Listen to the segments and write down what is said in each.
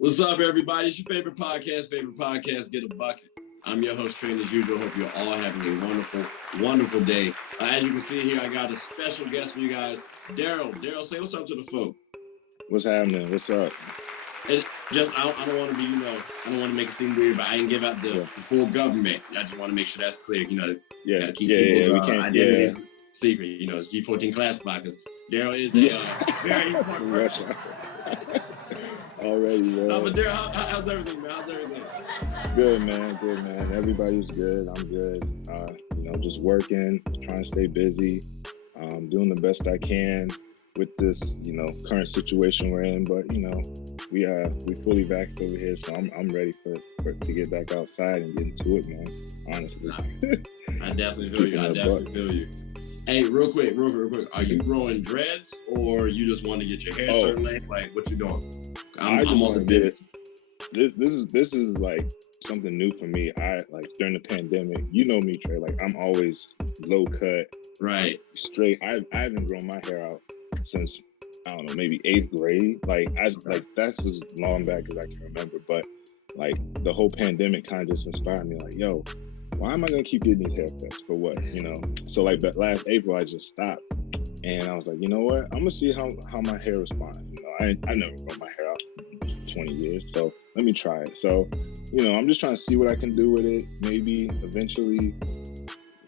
What's up, everybody? It's your favorite podcast, Get a Bucket. I'm your host, Trent, as usual. Hope you're all having a wonderful, wonderful day. As you can see here, I got a special guest for you guys, Darryl. Darryl, say what's up to the folk. What's happening? What's up? I don't want to be, I don't want to make it seem weird, but I didn't give out the full government. I just want to make sure that's clear. Gotta keep people's identities secret. It's G14 classified because Darryl is a very important person. Already, man. No, but Darryl, how's everything, man? How's everything? Good, man. Everybody's good. I'm good. Just working, trying to stay busy, doing the best I can with this, current situation we're in. But we fully vaxxed over here, so I'm ready for to get back outside and get into it, man. Honestly, I definitely feel you. Hey, real quick. Are you growing dreads, or you just want to get your hair a certain length? Like, what you doing? I'm on the fence. This is like something new for me. During the pandemic, you know me, Trey. Like, I'm always low cut, right, straight. I haven't grown my hair out since, I don't know, maybe 8th grade. That's as long back as I can remember. But like the whole pandemic kind of just inspired me. Like, yo, why am I gonna keep getting these haircuts for what? So like that last April, I just stopped, and I was like, you know what? I'm gonna see how my hair responds. I never grown my hair out in 20 years, so let me try it. So, I'm just trying to see what I can do with it. Maybe eventually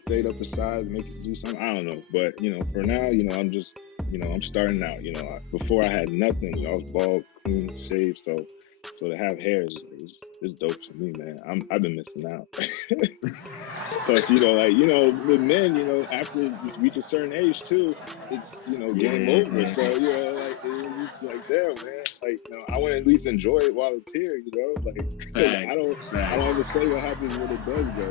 fade up the sides, make it do something. I don't know, but for now, I'm just, I'm starting out. Before I had nothing. I was bald, clean shaved, so to have hair is dope to me, man. I've been missing out. Plus, with men, after you reach a certain age too, it's game over. Yeah. So like there, man. I want to at least enjoy it while it's here. I don't ever say what happens when it does go,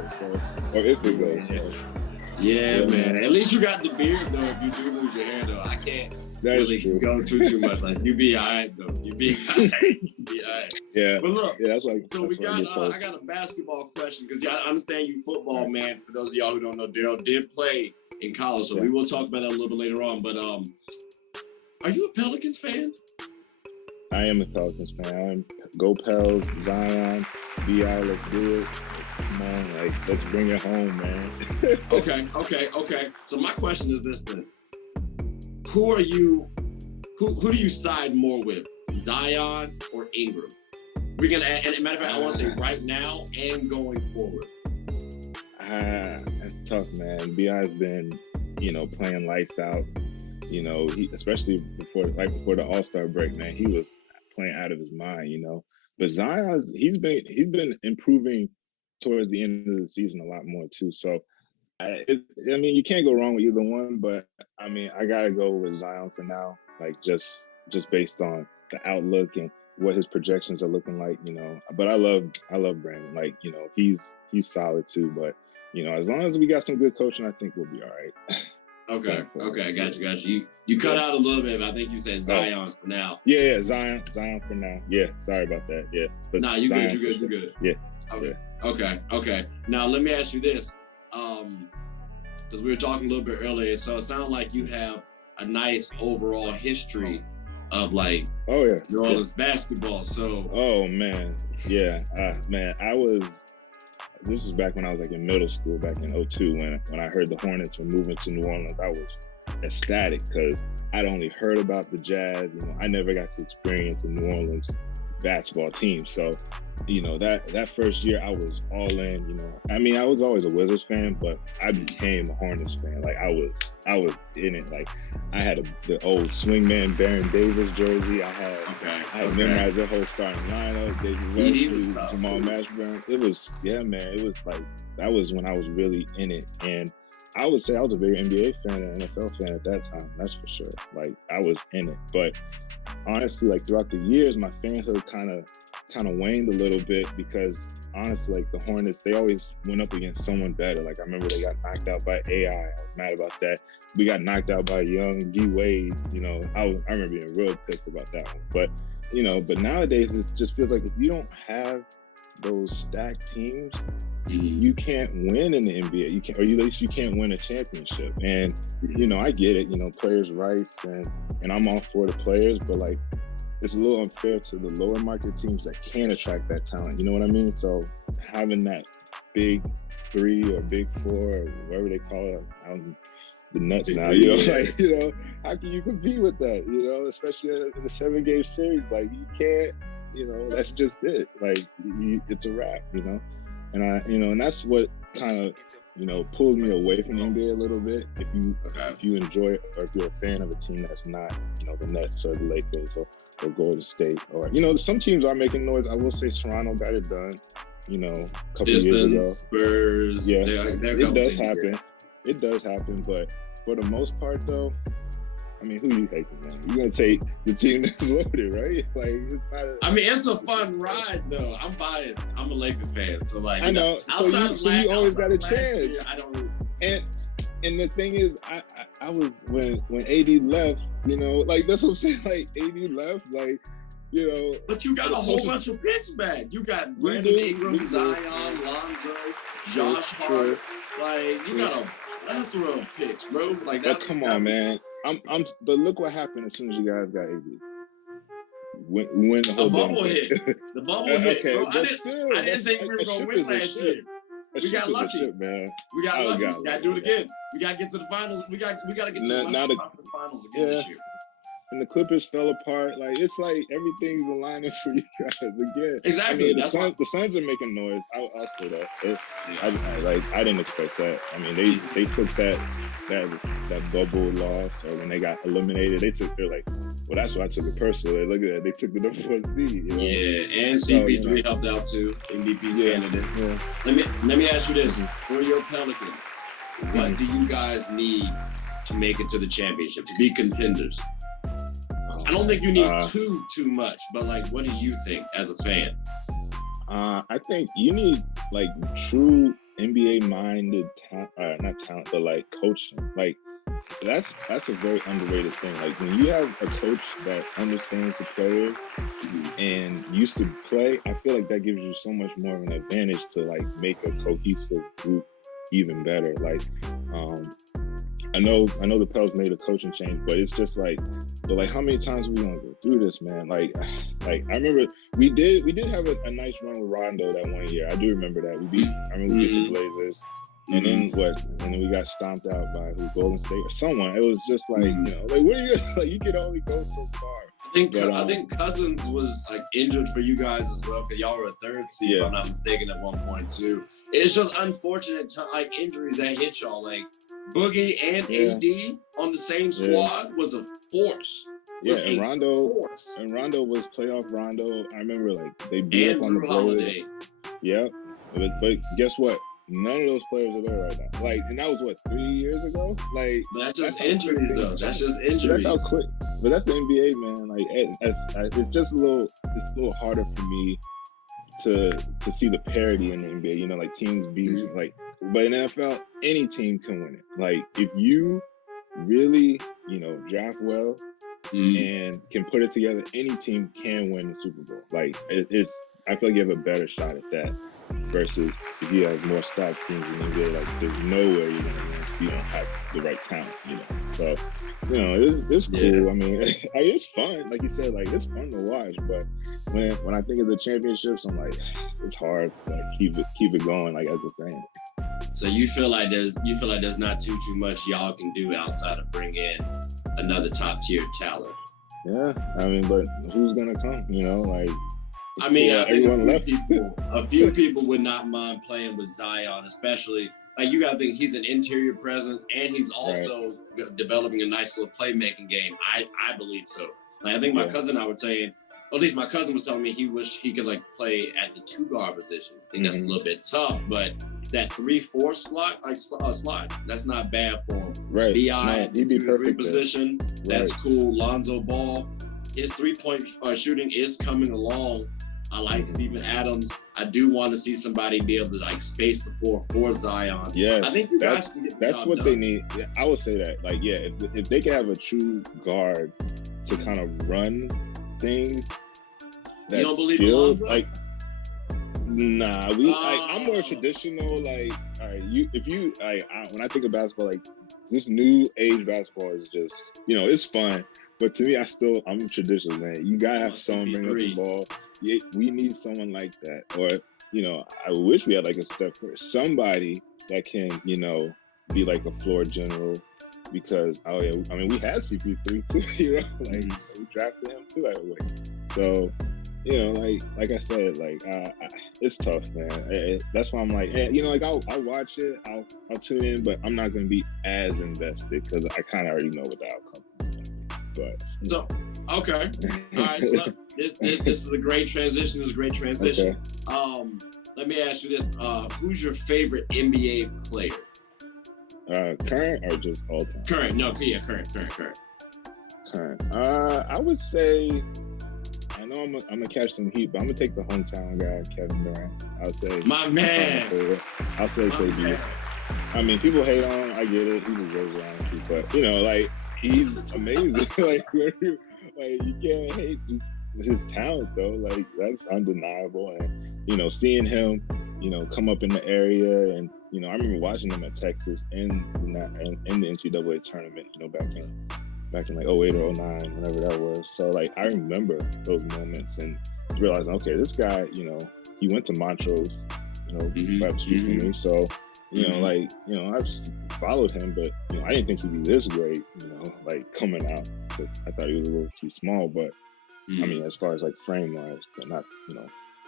or if it goes. So. Yeah, man. At least you got the beard, though. If you do lose your hair, though, I can't really go too much. Like, you be all right, though. You be all right. Yeah. But look, that's so we got. I got a basketball question because I understand you football, man. For those of y'all who don't know, Darryl did play in college, so we will talk about that a little bit later on. But are you a Pelicans fan? I am a Pelicans fan. Go Pels, Zion, B.I. Let's do it. Come on, let's bring it home, man. Okay. So my question is this then. Who do you side more with? Zion or Ingram? We're gonna and matter of fact, I want to say right now and going forward. That's tough, man. B.I.'s been, playing lights out. He, especially before the All-Star break, man, he was playing out of his mind, But Zion, he's been improving towards the end of the season a lot more too. So, you can't go wrong with either one. But I gotta go with Zion for now. Just based on the outlook and what his projections are looking like. But I love Brandon. He's solid too. But as long as we got some good coaching, I think we'll be all right. Okay, got you. You cut out a little bit, but I think you said Zion for now. Yeah, Zion for now. Yeah, sorry about that. Yeah. But you good. Yeah. Okay. Now let me ask you this, because we were talking a little bit earlier. So it sounded like you have a nice overall history of New Orleans basketball. So man, yeah, man, this is back when I was in middle school, back in 2002, when I heard the Hornets were moving to New Orleans. I was ecstatic because I'd only heard about the Jazz. I never got to experience a New Orleans basketball team. So, that first year I was all in. I was always a Wizards fan, but I became a Hornets fan. I was in it. I had the old swingman Baron Davis jersey. I had memorized the whole starting lineup. David West, Jamal Mashburn. It was, man. It was that was when I was really in it. And I would say I was a big NBA fan and NFL fan at that time. That's for sure. I was in it. But honestly, throughout the years, my fanhood kind of waned a little bit because honestly, the Hornets, they always went up against someone better. I remember they got knocked out by AI. I was mad about that. We got knocked out by young D Wade. I remember being real pissed about that one. But but nowadays it just feels like if you don't have those stacked teams, you can't win in the NBA. You can't, or at least you can't win a championship. And I get it. Players' rights, and I'm all for the players, but it's a little unfair to the lower market teams that can attract that talent. You know what I mean? So having that big 3 or big 4 or whatever they call it, the nuts now, how can you compete with that? Especially in the 7-game series, like you can't. That's just it. Like it's a wrap. And and that's what kind of pulls me away from the NBA a little bit. If you enjoy it, or if you're a fan of a team that's not the Nets or the Lakers or Golden State, or some teams are making noise. I will say Toronto got it done. A couple years ago. Spurs. Yeah, it does happen. It does happen, but for the most part, though, I mean, who you taking, man? You're gonna take the team that's loaded, right? Like, it's not it's a fun ride, though. I'm biased. I'm a Lakers fan, so like, I know. So you always got a chance. Year, I don't. And the thing is, I was when AD left, that's what I'm saying. Like AD left, like. But you got a whole bunch of picks back. You got Brandon Ingram, Zion, Lonzo, Josh Hart. Like, you got a plethora of picks, bro. Like that. Come on, man. But look what happened as soon as you guys got AD. When the whole bubble hit. The bubble hit, okay, bro. I didn't think we were gonna win last year. We got lucky. Ship, man. We got lucky. We gotta do it again. We gotta get to the finals. We gotta get to the finals again this year. And the Clippers fell apart. Like, it's like everything's aligning for you guys again. Exactly. I mean, the Suns are making noise. I'll say that. I didn't expect that. I mean, they took that bubble loss, or when they got eliminated, they're like, well, that's why I took it personally. Look at that. They took the number 1 seed. Yeah, and CP3 helped out too. MVP candidate. Yeah. Let me ask you this: for your Pelicans, what do you guys need to make it to the championship, to be contenders? I don't think you need too much, but like, what do you think as a fan? I think you need like true NBA-minded not talent, but like coaching. Like that's a very underrated thing. Like when you have a coach that understands the players and used to play, I feel like that gives you so much more of an advantage to like make a cohesive group even better. Like I know the Pels made a coaching change, but it's just like, but like, how many times are we gonna go through this, man? Like I remember we did have a nice run with Rondo that one year. I do remember that. I remember we beat the Blazers, and then and then we got stomped out by Golden State or someone. It was just like, like what are you like? You can only go so far. I think Cousins was like injured for you guys as well, because y'all were a 3rd seed, if I'm not mistaken, at one point too. It's just unfortunate like injuries that hit y'all. Like Boogie and AD on the same squad was a force. And Rondo was playoff Rondo. I remember like they beat up on the Blazers. Yeah, but guess what? None of those players are there right now. Like, and that was what, 3 years ago? Like, that's just injuries, though. That's just injuries. That's how quick. But that's the NBA, man. Like, it's just a little harder for me to see the parity in the NBA. Like teams being like, but in NFL, any team can win it. Like, if you really, draft well and can put it together, any team can win the Super Bowl. Like, I feel like you have a better shot at that. Versus if you have more stacked teams in the NBA, like there's nowhere you're gonna win if you don't have the right talent, So, it's cool. Yeah. I mean, it's fun. Like you said, like it's fun to watch. But when I think of the championships, I'm like, it's hard to like keep it going, like as a fan. So you feel like there's not too much y'all can do outside of bring in another top tier talent. Yeah, I mean, but who's gonna come? Like. I mean, I think a few people would not mind playing with Zion, especially like you got to think he's an interior presence and he's also developing a nice little playmaking game. I believe so. Like I think my cousin and I were saying, or at least my cousin was telling me he wished he could like play at the 2 guard position. I think that's a little bit tough, but that 3-4 slot, that's not bad for him. Right. BI at the 2-3 position, that's cool. Lonzo Ball, his 3-point shooting is coming along. I like Steven Adams. I do want to see somebody be able to like space the floor for Zion. Yeah, I think that's what they need. Yeah, I would say that. Like, yeah, if they can have a true guard to kind of run things. You don't believe in Lonzo? Like, nah. I'm more traditional. Like, all right, when I think of basketball, like this new age basketball is just, it's fun. But to me, I'm traditional, man. You gotta have someone bring up the ball. Yeah, we need someone like that. Or, I wish we had like a Steph Curry, somebody that can, be like a floor general. Because we had CP3 too, we drafted him too that way. So, like I said, it's tough, man. That's why I'm like, I'll watch it, I'll tune in, but I'm not gonna be as invested because I kind of already know what the outcome is gonna be. But so, okay, all right. So this is a great transition. Okay. Let me ask you this: who's your favorite NBA player? Current or just all time? Current. No, yeah, current. Current. I would say, I know I'm gonna catch some heat, but I'm gonna take the hometown guy, Kevin Durant. I'll say my man. I'll say KD. I mean, people hate on him. I get it. He deserves it, honestly, but he's amazing. You can't hate his talent though. That's undeniable, and seeing him, come up in the area, and I remember watching them at Texas in the NCAA tournament, back in like 08 or 09, whenever that was. So I remember those moments and realizing, okay, this guy, he went to Montrose, right up the street from me. So, I've followed him, but I didn't think he'd be this great, coming out. I thought he was a little too small, but I mean, as far as frame wise, but not,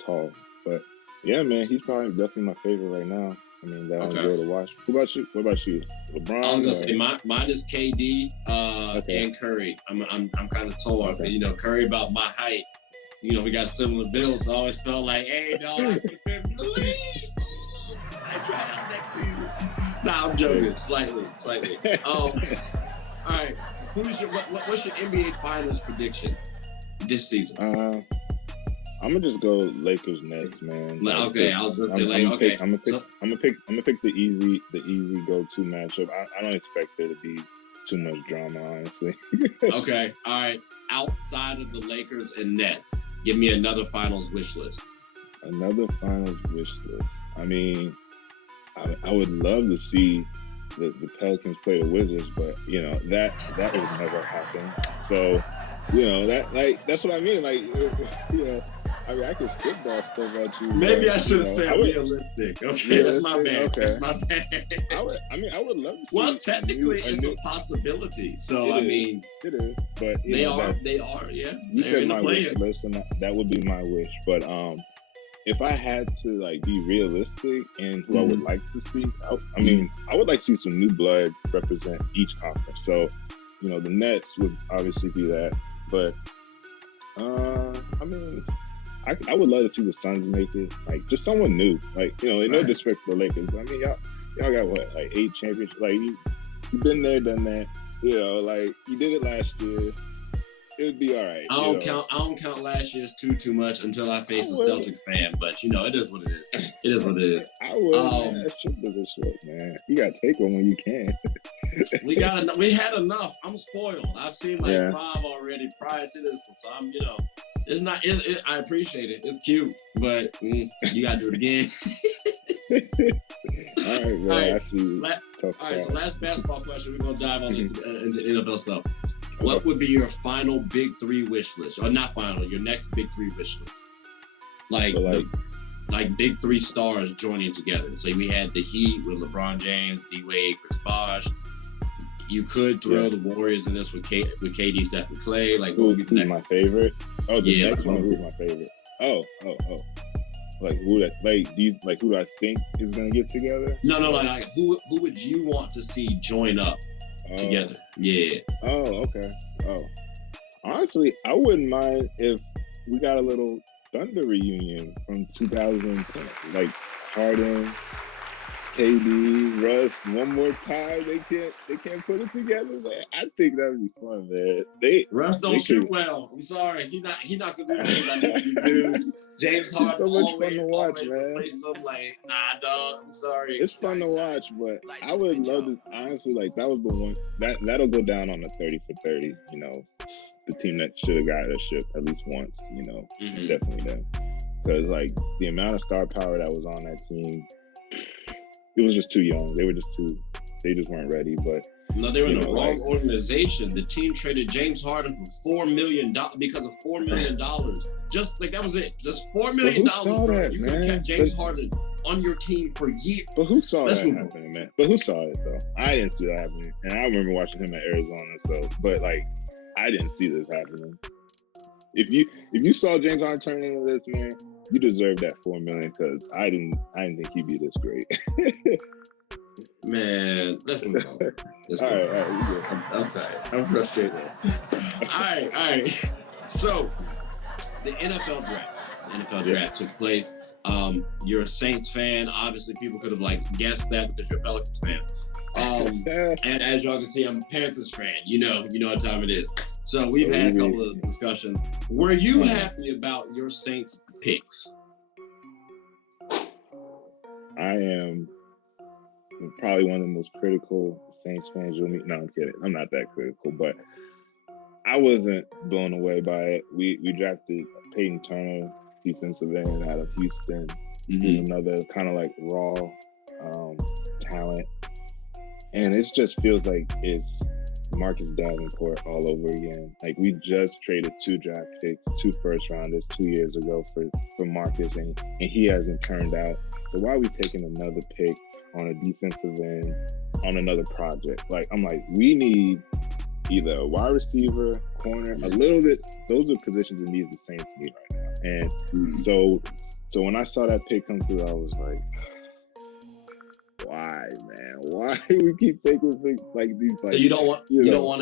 tall. But yeah, man, he's probably definitely my favorite right now. I mean, that I enjoy to watch. What about you? LeBron? I was gonna say mine is KD and Curry. I'm kind of torn. Okay. But, Curry about my height. We got similar builds. So I always felt like, hey, dog, I can fit in the league. I tried out next to you. Nah, I'm joking. Slightly. All right. What's your NBA Finals prediction this season? I'm gonna just go Lakers Nets, man. Okay, I was gonna say I'm gonna pick the easy go-to matchup. I don't expect there to be too much drama, honestly. Okay, all right. Outside of the Lakers and Nets, give me another Finals wish list. Another Finals wish list. I mean, I would love to see the Pelicans play the Wizards, but that would never happen. So, that's what I mean. I mean, I could spitball stuff at you. Maybe I should have said realistic. Okay, that's my bad. Okay. That's my bad. I would love to see. Well, technically, it's a possibility. So, it is. But they are. Yeah. You said my wish list, and that would be my wish. But if I had to be realistic and who I would like to see, I would like to see some new blood represent each conference. So, the Nets would obviously be that. But I would love to see the Suns make it. Just someone new. No disrespect to the Lakers, but I mean, y'all got what, 8 championships? You've been there, done that. You did it last year. It would be all right. I don't count last year's too much until I face a Celtics fan. But it is what it is. It is what it is. I would. Man. That's just a short, man. You gotta take one when you can. We had enough. I'm spoiled. I've seen 5 already prior to this one, so I'm it's not. I appreciate it. It's cute, but you gotta do it again. All right, man. All right. I see you. All right. So last basketball question. We're gonna dive on into NFL stuff. What would be your final big 3 wish list, or not final? Your next big 3 wish list, like big 3 stars joining together. So we had the Heat with LeBron James, D-Wade, Chris Bosh. You could throw the Warriors in this with KD, Steph, and Clay. Who would be the next? My favorite. Oh, the next one would be my favorite. Oh. Who do I think is gonna get together? No. Who would you want to see join up together? Yeah. Oh, okay. Oh, honestly, I wouldn't mind if we got a little Thunder reunion from 2010, Harden, KD, Russ, one more time. They can't put it together. I think that would be fun, man. Russ don't shoot well. I'm sorry. He not gonna do the things I need to do. James Harden so much fun to watch, man. Nah, dog. I'm sorry. It's fun to watch, but I would love to honestly that was the one that'll go down on the 30 for 30. The team that should have got a ship at least once. Definitely them, because the amount of star power that was on that team. It was just too young. They just weren't ready. But No, they were in the wrong organization. The team traded James Harden for $4 million because of $4 million. Just like that was it. Just $4 million. You could have kept James Harden on your team for years. But who saw that happening, man? But who saw it though? I didn't see that happening, and I remember watching him at Arizona. So, but like, I didn't see this happening. If you saw James Harden turn into this, man, you deserve that $4 million because I didn't think he'd be this great. Man, let's move on. All right. I'm tired. I'm frustrated. All right. So, the NFL draft took place. You're a Saints fan. Obviously, people could have guessed that because you're a Pelicans fan. And as y'all can see, I'm a Panthers fan. You know what time it is. So we've had a couple of discussions. Were you happy about your Saints picks? I am probably one of the most critical Saints fans you'll meet. No, I'm kidding. I'm not that critical, but I wasn't blown away by it. We drafted Peyton Turner, defensive end out of Houston. Another kind of raw talent. And it just feels like it's Marcus Davenport all over again. We just traded 2 draft picks, 2 first rounders 2 years ago for Marcus, and he hasn't turned out. So why are we taking another pick on a defensive end on another project? We need either a wide receiver, corner, a little bit. Those are positions that need the Saints need right now. And so when I saw that pick come through, I was like, why, man? Why do we keep taking things like these? So you don't want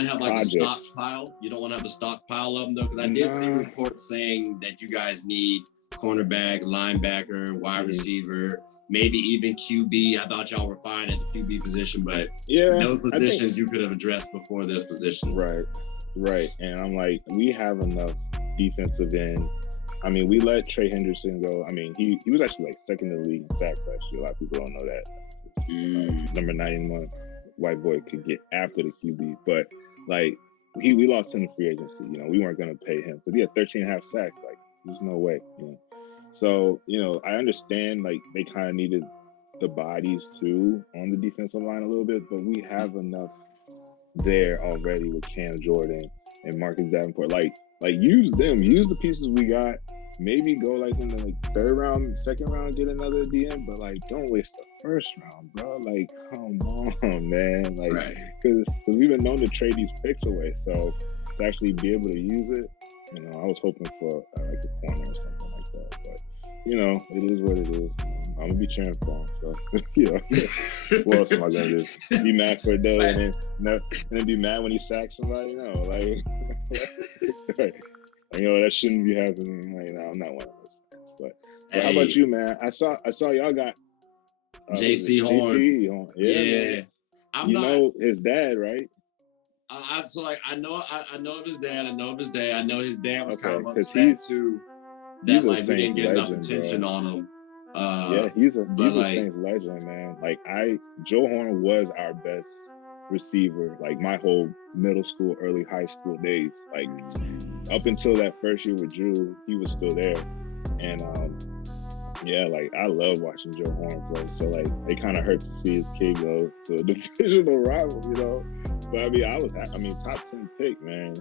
to have a stockpile? You don't want to have a stockpile of them though? Because I did see reports saying that you guys need cornerback, linebacker, wide receiver, maybe even QB. I thought y'all were fine at the QB position, but those positions you could have addressed before this position. Right. And I'm like, we have enough defensive end. I mean, we let Trey Henderson go. I mean, he was actually second in the league in sacks last year. A lot of people don't know that. Number 91 white boy could get after the QB, but we lost him to free agency. We weren't going to pay him because he had 13.5 sacks. There's no way. So I understand they kind of needed the bodies too on the defensive line a little bit, but we have enough there already with Cam Jordan and Marcus Davenport. Use them, use the pieces we got. Maybe go in the 3rd round, 2nd round, get another DM, but don't waste the 1st round, bro. Come on, man. Because we've been known to trade these picks away. So to actually be able to use it, I was hoping for a corner or something like that. But it is what it is. I'm gonna be cheering for him. So what else am I gonna do? Be mad for a day and then be mad when he sacks somebody? No, that shouldn't be happening. I'm not one of those. But how about you, man? I saw y'all got JC Horn. Yeah. Man. Know his dad, right? I know of his dad. I know his dad was kind of upset too that we didn't get enough attention on him. He's a Saints legend, man. Joe Horn was our best receiver, my whole middle school, early high school days. Up until that first year with Drew, he was still there. And I love watching Joe Horn play. So it kind of hurt to see his kid go to a divisional rival, But top 10 pick, man.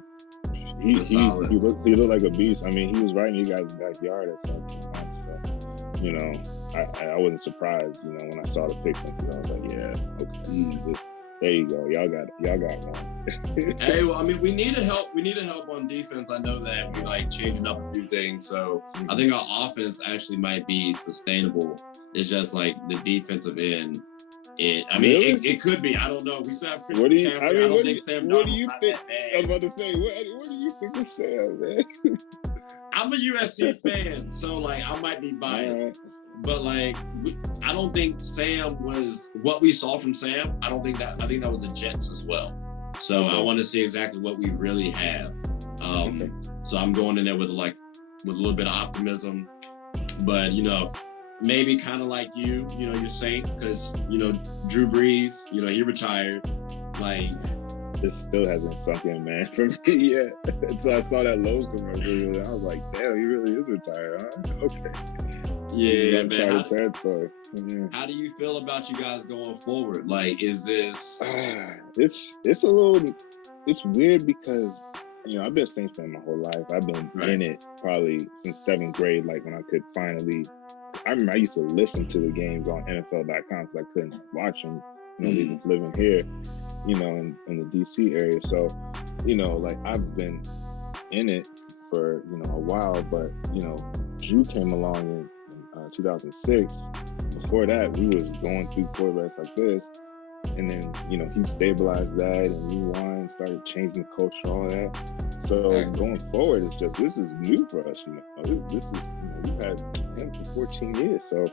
He looked like a beast. He was right in you guys' backyard at some point. So, I wasn't surprised, when I saw the pick. I was like, yeah, okay. There you go. Y'all got one. Hey, well, we need to help. We need to help on defense. I know that we changing up a few things. So I think our offense actually might be sustainable. It's just the defensive end. It could be. I don't know. We still have Christian McCaffrey. I don't think Sam Darnold. What do you think? I was about to say. What do you think of Sam, man? I'm a USC fan, so I might be biased. But I don't think Sam was what we saw from Sam. I think that was the Jets as well. So I want to see exactly what we really have. So I'm going in there with a little bit of optimism, but maybe kind of like you, your Saints, because Drew Brees, he retired. This still hasn't sunk in, man, for me yet. So I saw that Lowe's commercial, and I was like, damn, he really is retired, huh? Okay. Yeah, man. How do you feel about you guys going forward? Like, is this? It's a little. It's weird because I've been a Saints fan my whole life. I've been in it probably since 7th grade. Like when I could finally. I remember I used to listen to the games on NFL.com because I couldn't watch them. Living here, in the DC area. So, like I've been in it for a while, but Drew came along in 2006. Before that, we was going through quarterbacks like this, and then he stabilized that, and rewind, started changing the culture, all that. So going forward, it's just this is new for us. This is we've had him for 14 years, so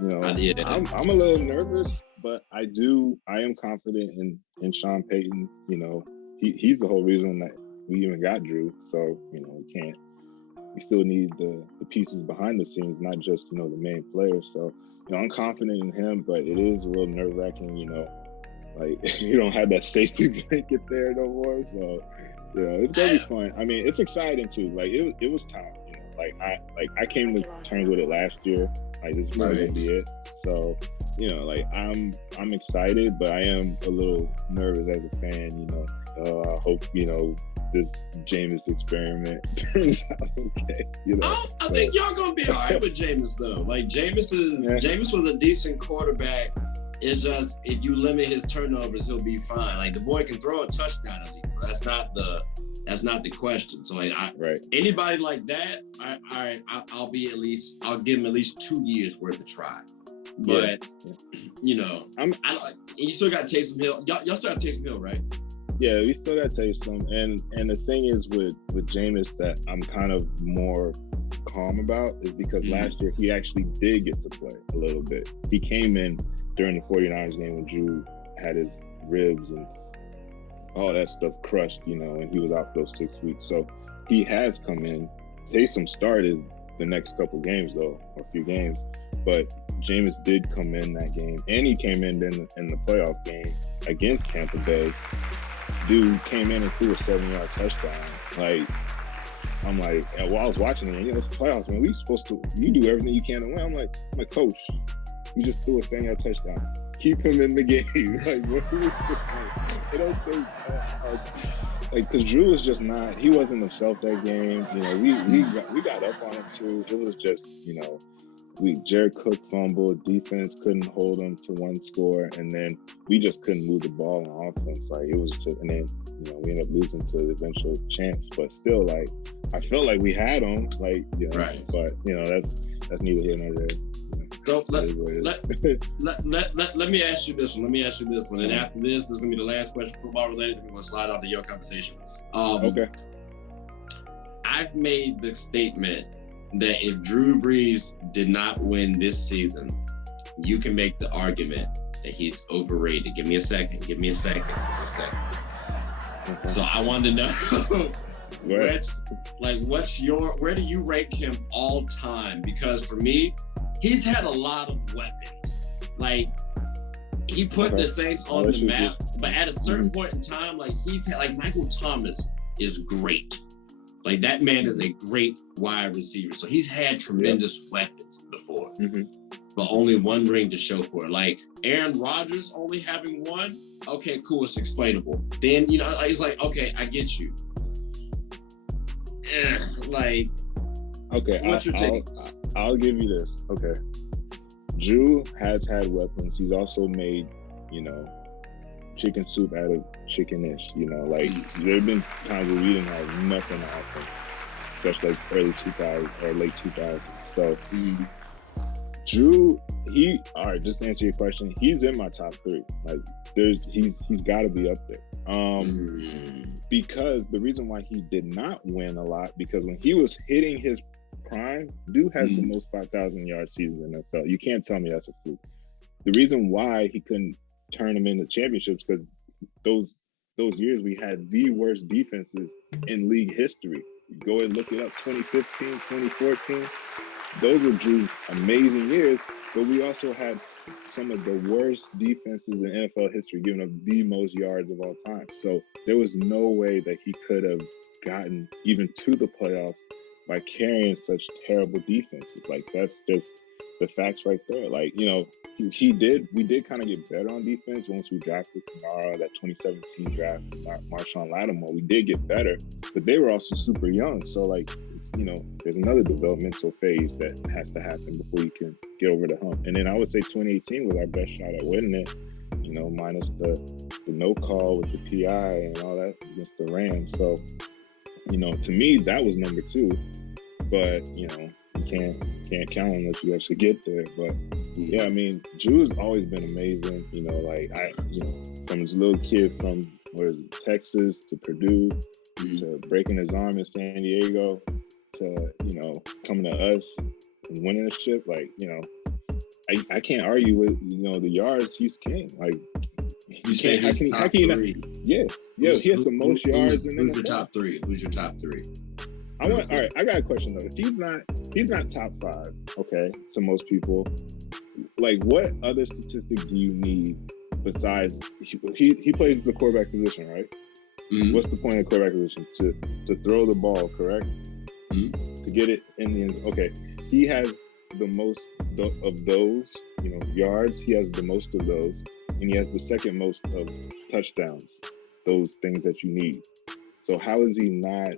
I'm a little nervous, but I am confident in Sean Payton. He's the whole reason that we even got Drew. So we still need the pieces behind the scenes, not just the main players. So I'm confident in him, but it is a little nerve wracking. Like you don't have that safety blanket there no more. So it's gonna be fun. I mean, it's exciting too. Like it was time. I came to terms with it last year. Like this is probably gonna be it. So I'm excited, but I am a little nervous as a fan. I hope this Jameis experiment turns out okay. I think y'all gonna be all right with Jameis though. Like Jameis was a decent quarterback. It's just if you limit his turnovers, he'll be fine. Like the boy can throw a touchdown at least. So that's not the question. So anybody like that, I'll give him at least 2 years worth of try. But you still got Taysom Hill. Y'all still have Taysom Hill, right? Yeah, we still got Taysom. And the thing is with Jameis that I'm kind of more calm about is because last year he actually did get to play a little bit. He came in during the 49ers game when Drew had his ribs and all that stuff crushed, and he was out for those 6 weeks. So he has come in. Taysom started the next couple games though, or a few games, but Jameis did come in that game, and he came in the playoff game against Tampa Bay. Dude came in and threw a 7-yard touchdown. Like, I'm like, while I was watching it, it's the playoffs, man. You do everything you can to win. I'm like, coach, you just threw a 7-yard touchdown. Keep him in the game. Like, what was it don't take because Drew was just not. He wasn't himself that game. We got up on him too. It was just Jared Cook fumbled, defense couldn't hold him to one score, and then we just couldn't move the ball on offense. Like it was just, and then we ended up losing to the eventual chance. But still, like I felt like we had him, like right. But that's neither here nor there. So let me ask you this one. And after this is gonna be the last question, football related. Then we're gonna slide out to your conversation. Okay. I've made the statement that if Drew Brees did not win this season, you can make the argument that he's overrated. Give me a second. Okay. So I wanted to know where do you rank him all time? Because for me, he's had a lot of weapons. Like he put the Saints on the map, but at a certain point in time, like he's had, like Michael Thomas is great. Like that man is a great wide receiver. So he's had tremendous weapons before, but only one ring to show for it. Like Aaron Rodgers only having one. Okay, cool. It's explainable. Then, it's like, okay, I get you. Like, okay, what's your take? I'll give you this. Okay. Drew has had weapons. He's also made, chicken soup out of chicken-ish, like there have been times where we didn't have nothing to offer, especially like early 2000s or late 2000s. So Drew, all right, just to answer your question, he's in my top 3. Like he's got to be up there. Because the reason why he did not win a lot, because when he was hitting his prime, dude has the most 5,000 yard seasons in the NFL. You can't tell me that's a fluke. The reason why he couldn't turn them into championships because those years we had the worst defenses in league history. Go and look it up, 2015, 2014. Those were Drew's amazing years, but we also had some of the worst defenses in NFL history, giving up the most yards of all time. So there was no way that he could have gotten even to the playoffs by carrying such terrible defenses. Like that's just, the facts right there. Like, you know, we did kind of get better on defense once we drafted Kamara, that 2017 draft, Marshawn Lattimore. We did get better, but they were also super young. So, like, you know, there's another developmental phase that has to happen before you can get over the hump. And then I would say 2018 was our best shot at winning it, you know, minus the no call with the PI and all that against the Rams. So, you know, to me, that was number 2. But, you know, you can't count unless you actually get there. But yeah, I mean, Drew's always been amazing. You know, like from his little kid from Texas to Purdue to breaking his arm in San Diego to, you know, coming to us and winning a ship. Like, you know, I can't argue with, you know, the yards. He's king. Like, you can't. How can you not? Yeah. He has the most yards. Who's your top 3? Who's your top 3? All right, I got a question though. If he's not top 5, okay, to most people, like, what other statistic do you need besides he plays the quarterback position, right? Mm-hmm. What's the point of the quarterback position? To throw the ball, correct? Mm-hmm. To get it in the end. Okay, he has the most of those, you know, yards. He has the most of those, and he has the second most of touchdowns. Those things that you need. So how is he not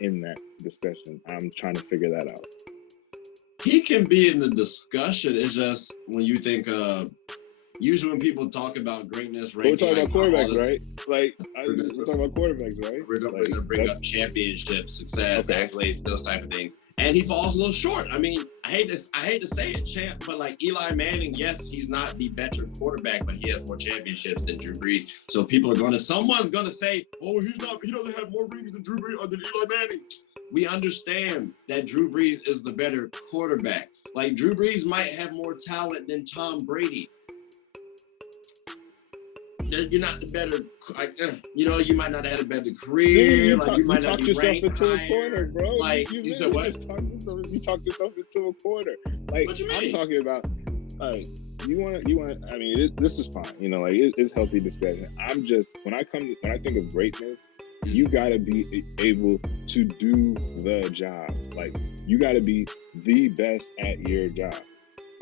in that discussion? I'm trying to figure that out. He can be in the discussion. It's just when you think usually when people talk about greatness, we're talking about quarterbacks, right? Like, we're talking about quarterbacks, right? We're gonna bring up championships, success, accolades, those type of things. And he falls a little short. I mean, I hate to say it, champ, but like Eli Manning, yes, he's not the veteran quarterback, but he has more championships than Drew Brees. So someone's gonna say, oh, he doesn't have more rings than Drew Brees or than Eli Manning. We understand that Drew Brees is the better quarterback. Like, Drew Brees might have more talent than Tom Brady. You're not the better, you know, you might not have had a better career. You might not be ranked yourself into a corner, bro. Like, you said what? You talked yourself into a corner. Like, what you mean? I'm talking about, all right, you want, I mean, this is fine. You know, like, it's healthy discussion. I'm just, when I think of greatness, you gotta be able to do the job. Like, you gotta be the best at your job.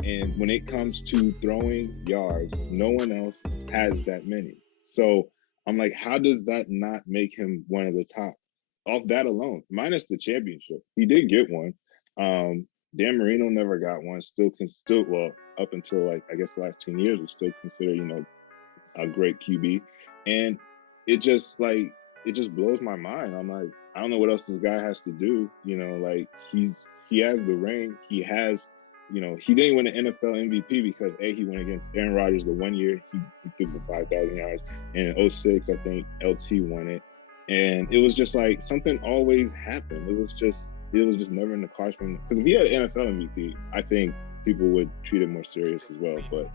And when it comes to throwing yards, no one else has that many. So I'm like, how does that not make him one of the top? Off that alone, minus the championship. He did get one. Dan Marino never got one. Still, well, up until, like, I guess the last 10 years, was still considered, you know, a great QB. And it just blows my mind. I'm like, I don't know what else this guy has to do. You know, like, he has the ring. He has, you know, he didn't win an NFL MVP because he went against Aaron Rodgers the one year he threw for 5,000 yards. And in 06, I think LT won it. And it was just like something always happened. It was just never in the cards for him. Because if he had an NFL MVP, I think people would treat it more serious as well. But,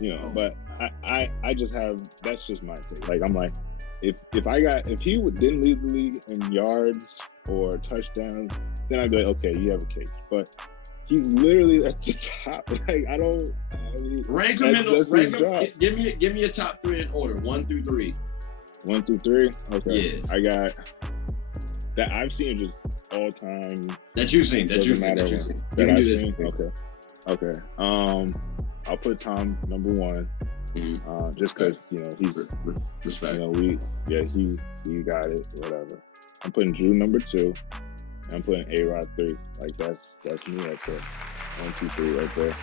you know, but I just have, that's just my take. Like, I'm like, if he didn't lead the league in yards or touchdowns, then I'd be like, okay, you have a case. But he's literally at the top. Like, rank him. Give me a top 3 in order, 1 through 3. 1 through 3. Okay. Yeah. I got that. I've seen just all time. That you've seen. Okay. I'll put Tom number 1. Mm-hmm. Just because, you know, he's respect. You know, he got it. Whatever. I'm putting Drew number 2. I'm putting A-Rod 3. Like, that's me right there. 1, 2, 3 right there.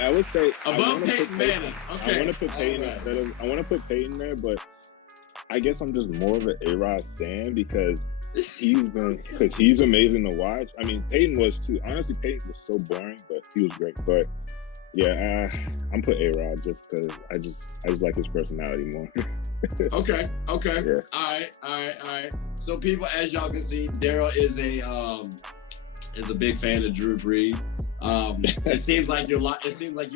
I would say above Peyton Manning. Okay. I want to put Peyton I want to put Peyton there, but I guess I'm just more of an A-Rod fan because he's amazing to watch. I mean, Peyton was too. Honestly, Peyton was so boring, but he was great. But yeah, I'm put A-Rod just because I just like his personality more. Okay. Yeah. All right. So, people, as y'all can see, Darryl is a big fan of Drew Brees. It seems like you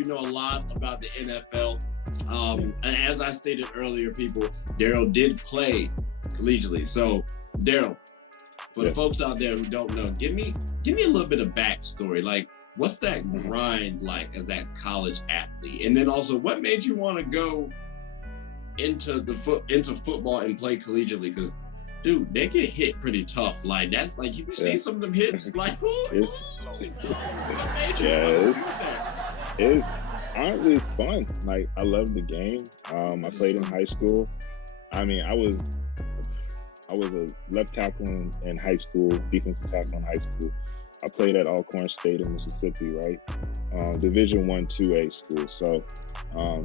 know a lot about the NFL. And as I stated earlier, people, Darryl did play collegiately. So, Darryl, for the folks out there who don't know, give me a little bit of backstory. Like, what's that grind like as that college athlete? And then also, what made you want to go into football and play collegiately? Because, dude, they get hit pretty tough. Like, that's like, you see some of them hits, like, what made you want to do that? It's honestly, it's fun. Like, I love the game. I played in high school. I mean, I was a left tackle in high school, defensive tackle in high school. I played at Alcorn State in Mississippi, right? Division I, 2A school. So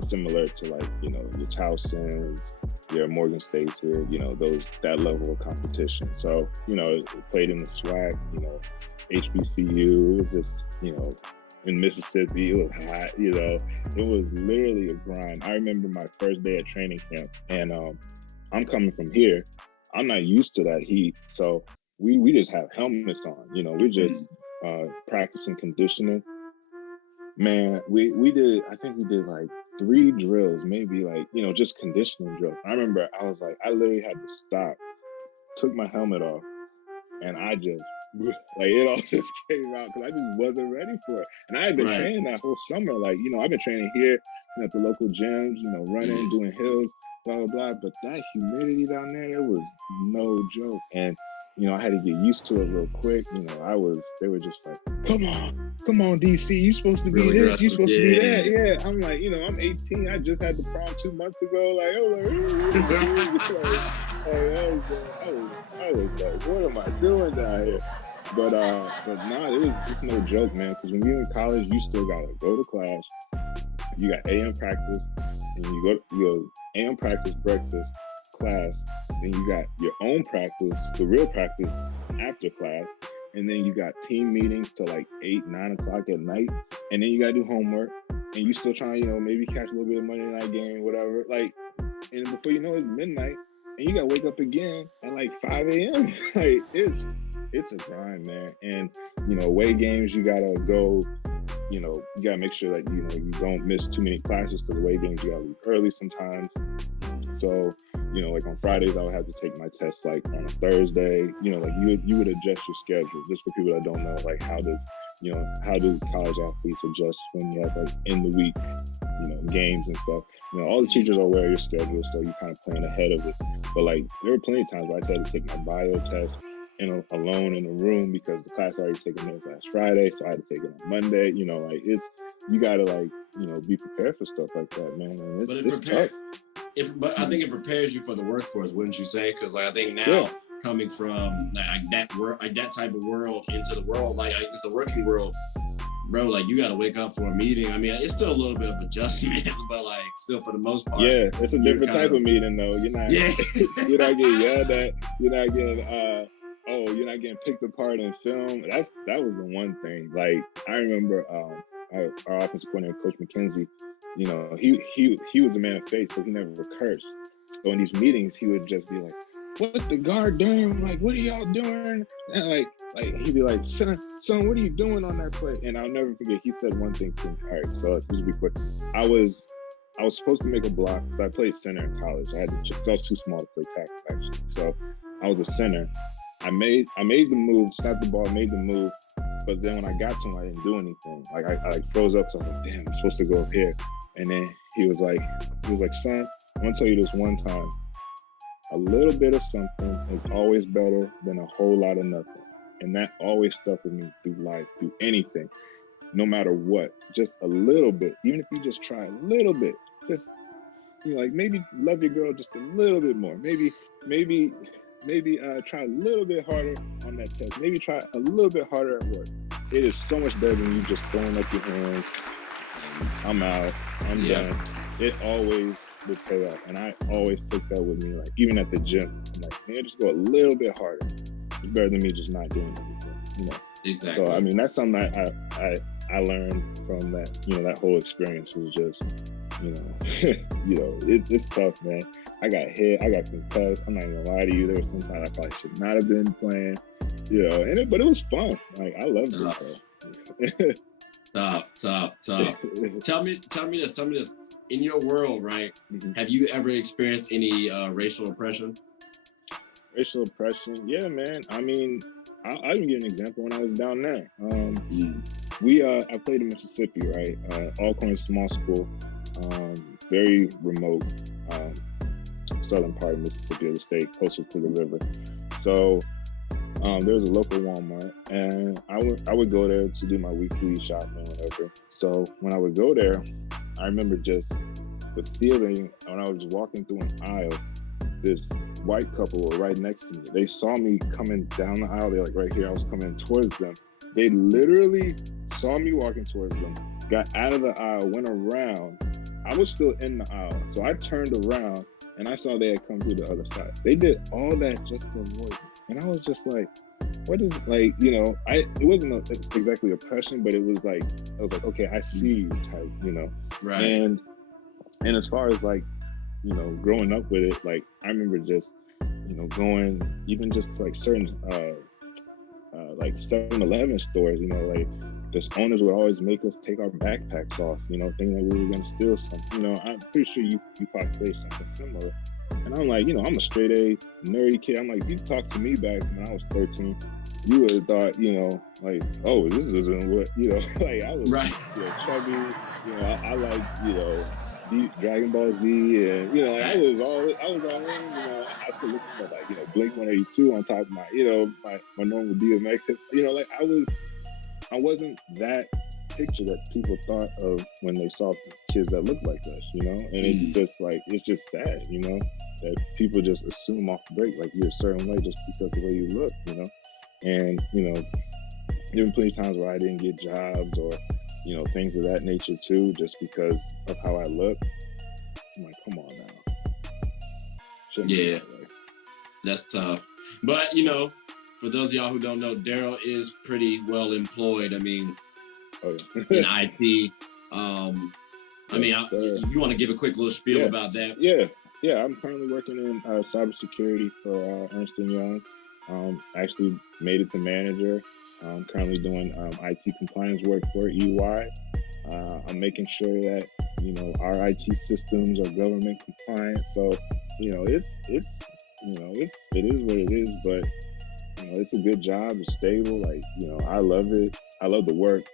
similar to like, you know, your Towsons, your Morgan States here, you know, that level of competition. So, you know, played in the SWAC, you know, HBCU. It was just, you know, in Mississippi, it was hot, you know. It was literally a grind. I remember my first day at training camp, and I'm coming from here. I'm not used to that heat. So we just have helmets on, you know, we're just practicing conditioning. Man, I think we did like 3 drills, maybe like, you know, just conditioning drills. I remember I was like, I literally had to stop, took my helmet off, and I just, like, it all just came out because I just wasn't ready for it. And I had been training that whole summer. Like, you know, I've been training here, you know, at the local gyms, you know, running, doing hills, blah, blah, blah. But that humidity down there, it was no joke. And, you know, I had to get used to it real quick. You know, they were just like, come on, DC, you supposed to be really this, you supposed to be that. Yeah, I'm like, you know, I'm 18. I just had the prom 2 months ago. Like, I was like, what am I doing down here? But nah, it's no joke, man. Because when you're in college, you still gotta go to class. You got AM practice, and you go AM practice, breakfast, class. Then you got your own practice, the real practice after class, and then you got team meetings till like 8, 9 o'clock at night, and then you gotta do homework, and you still trying, you know, maybe catch a little bit of Monday night game, whatever. Like, and before you know it, it's midnight, and you gotta wake up again at like 5 a.m. Like, it's a grind, man. And, you know, away games, you gotta go, you know, you gotta make sure that, you know, you don't miss too many classes, because away games, you gotta leave early sometimes. So, you know, like on Fridays, I would have to take my test like on a Thursday. You know, like you would adjust your schedule. Just for people that don't know, like how do college athletes adjust when you have like in the week, you know, games and stuff. You know, all the teachers are aware of your schedule, so you kind of plan ahead of it. But like, there were plenty of times where I had to take my bio test, you know, alone in a room because the class already taken it last Friday, so I had to take it on Monday. You know, like you gotta, like, you know, be prepared for stuff like that, man. And it's tough. But I think it prepares you for the workforce, wouldn't you say? Because like, I think now coming from like that type of world into the world, like it's the working world, bro. Like, you got to wake up for a meeting. I mean, it's still a little bit of adjustment, but like still for the most part. Yeah, it's a different type of meeting though. You're not you're not getting yelled at. You're not getting you're not getting picked apart in film. That was the one thing. Like, I remember our offensive coordinator, Coach McKenzie. You know, he was a man of faith, so he never cursed. So in these meetings, he would just be like, "What's the guard doing? Like, what are y'all doing?" And like he'd be like, "Son, what are you doing on that play?" And I'll never forget, he said one thing to me. All right, so let's just be quick. I was supposed to make a block, so I played center in college. I was too small to play tackle, actually. So I was a center. I made the move, snapped the ball, made the move. But then when I got to him, I didn't do anything. Like, I like froze up, so I was like, damn, I'm supposed to go up here. And then he was like, son, I'm gonna tell you this one time. A little bit of something is always better than a whole lot of nothing. And that always stuck with me through life, through anything, no matter what. Just a little bit, even if you just try a little bit, just, you know, like maybe love your girl just a little bit more. Maybe try a little bit harder on that test. Maybe try a little bit harder at work. It is so much better than you just throwing up your hands. I'm out. I'm done. It always will pay off. And I always took that with me. Like, even at the gym, I'm like, man, just go a little bit harder. It's better than me just not doing anything. You know? Exactly. So I mean, that's something I learned from that. You know, that whole experience was just, you know, it's tough, man. I got hit. I got concussed. I'm not even gonna lie to you. There was some times I probably should not have been playing. You know, but it was fun. Like, I loved it. Tough. Tell me this. In your world, right? Mm-hmm. Have you ever experienced any racial oppression? Racial oppression? Yeah, man. I mean, I'll give you an example. When I was down there, I played in Mississippi, right? Alcorn, small school, very remote, southern part of Mississippi, the state, closer to the river. So There was a local Walmart, and I would go there to do my weekly shopping, whatever. So when I would go there, I remember just the feeling when I was walking through an aisle. This white couple were right next to me. They saw me coming down the aisle. They're like right here. I was coming towards them. They literally saw me walking towards them, got out of the aisle, went around. I was still in the aisle, so I turned around and I saw they had come through the other side. They did all that just to avoid me. And I was just like, what is, like, you know, it wasn't exactly oppression, but it was like, I was like, okay, I see you type, you know. Right. And as far as like, you know, growing up with it, like I remember just, you know, going even just to like certain like 7-Eleven stores, you know, like the owners would always make us take our backpacks off, you know, thinking that we were gonna steal something. You know, I'm pretty sure you probably faced something similar. And I'm like, you know, I'm a straight A nerdy kid. I'm like, if you talked to me back when I was 13, you would have thought, you know, like, oh, this isn't what, you know, like I was, you know, chubby, you know, I like, you know, Dragon Ball Z, and you know, like, I was all in, you know, I still listen to like, you know, Blink 182 on top of my, you know, my normal DMX, you know, like I wasn't that picture that people thought of when they saw kids that looked like us, you know, and it's just like, it's just sad, you know, that people just assume off the break like you're a certain way just because of the way you look, you know, and you know, there been plenty of times where I didn't get jobs or, you know, things of that nature too, just because of how I look. I'm like, come on now. Yeah, that's tough. But, you know, for those of y'all who don't know, Darryl is pretty well employed. I mean, in IT. I mean, you want to give a quick little spiel about that? Yeah. I'm currently working in cybersecurity for Ernst & Young. Actually made it to manager. I'm currently doing IT compliance work for EY. I'm making sure that, you know, our IT systems are government compliant. So, you know, it is what it is, but you know, it's a good job. It's stable. Like, you know, I love it. I love the work.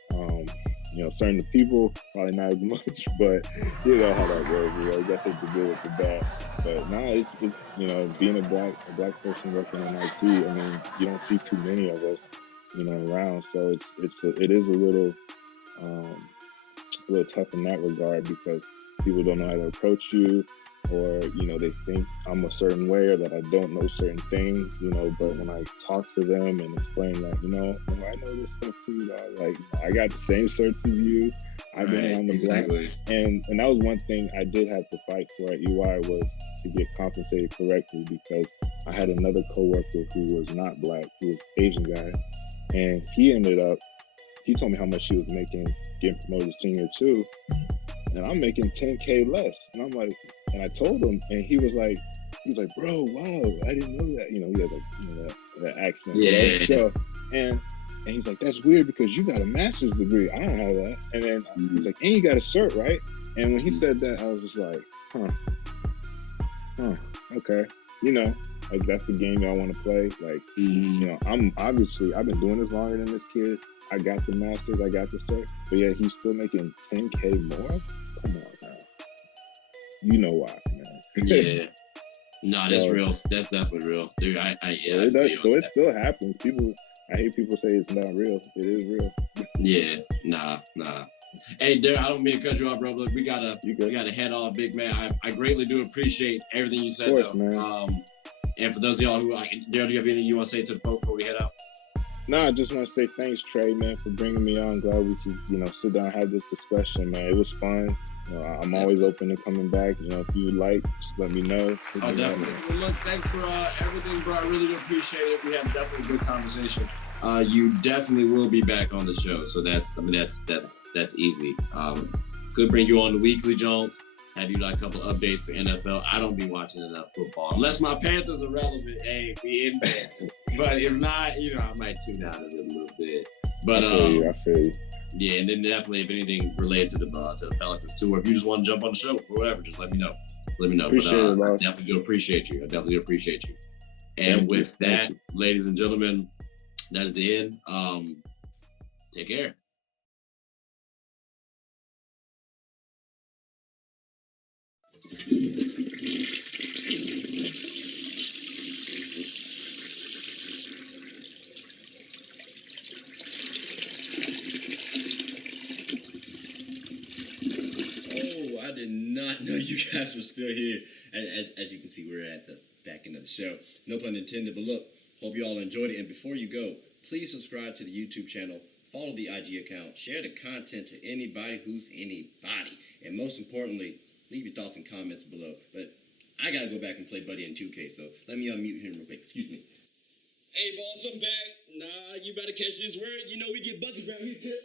You know, certain people probably not as much, but you know how that goes. You know, that's the good with the bad. But now it's you know, being a black person working in IT. I mean, you don't see too many of us, you know, around. So it is a little tough in that regard because people don't know how to approach you, or you know, they think I'm a certain way or that I don't know certain things, you know. But when I talk to them and explain that, you know, I know this stuff too, dog. Like, I got the same certs as you. I've been around the block, and that was one thing I did have to fight for at EY, was to get compensated correctly, because I had another coworker who was not black, who was Asian guy, and he told me how much he was making getting promoted to senior too, and I'm making $10K less. And I'm like, and I told him, and he was like, bro, wow, I didn't know that. You know, he had like, you know, that accent. Yeah. So, and he's like, that's weird because you got a master's degree. I don't have that. And then he's like, and you got a cert, right? And when he said that, I was just like, okay. You know, like, that's the game y'all want to play. Like, you know, I've been doing this longer than this kid. I got the master's, I got the cert, but yeah, he's still making $10K more? Come on now. You know why, man. Yeah. No, that's real. That's definitely real. Dude, so it still happens. I hear people say it's not real. It is real. Yeah, nah. Hey, Darryl, I don't mean to cut you off, bro. Look, we gotta head off, big man. I greatly do appreciate everything you said, of course, though. Man. And for those of y'all who, Darryl, do you have anything you want to say to the folks before we head out? No, I just want to say thanks, Trey, man, for bringing me on. Glad we could, you know, sit down and have this discussion, man. It was fun. You know, I'm always open to coming back. You know, if you would like, just let me know. Oh, definitely. Well, look, thanks for everything, bro. I really do appreciate it. We had definitely a good conversation. You definitely will be back on the show. So that's easy. Could bring you on the weekly, Jones. Have you like a couple updates for NFL? I don't be watching enough football unless my Panthers are relevant. Hey, we in there. But if not, you know, I might tune out of it a little bit. But I feel you. Yeah, and then definitely if anything related to the Pelicans too, or if you just want to jump on the show for whatever, just let me know. Appreciate it, I definitely do appreciate you. And with that, ladies and gentlemen, that is the end. Take care. I did not know you guys were still here. As you can see, we're at the back end of the show. No pun intended, but look, hope you all enjoyed it. And before you go, please subscribe to the YouTube channel, follow the IG account, share the content to anybody who's anybody. And most importantly, leave your thoughts and comments below. But I got to go back and play Buddy in 2K, so let me unmute him real quick. Excuse me. Hey, boss, I'm back. Nah, you better catch this word. You know we get buckets around here, too.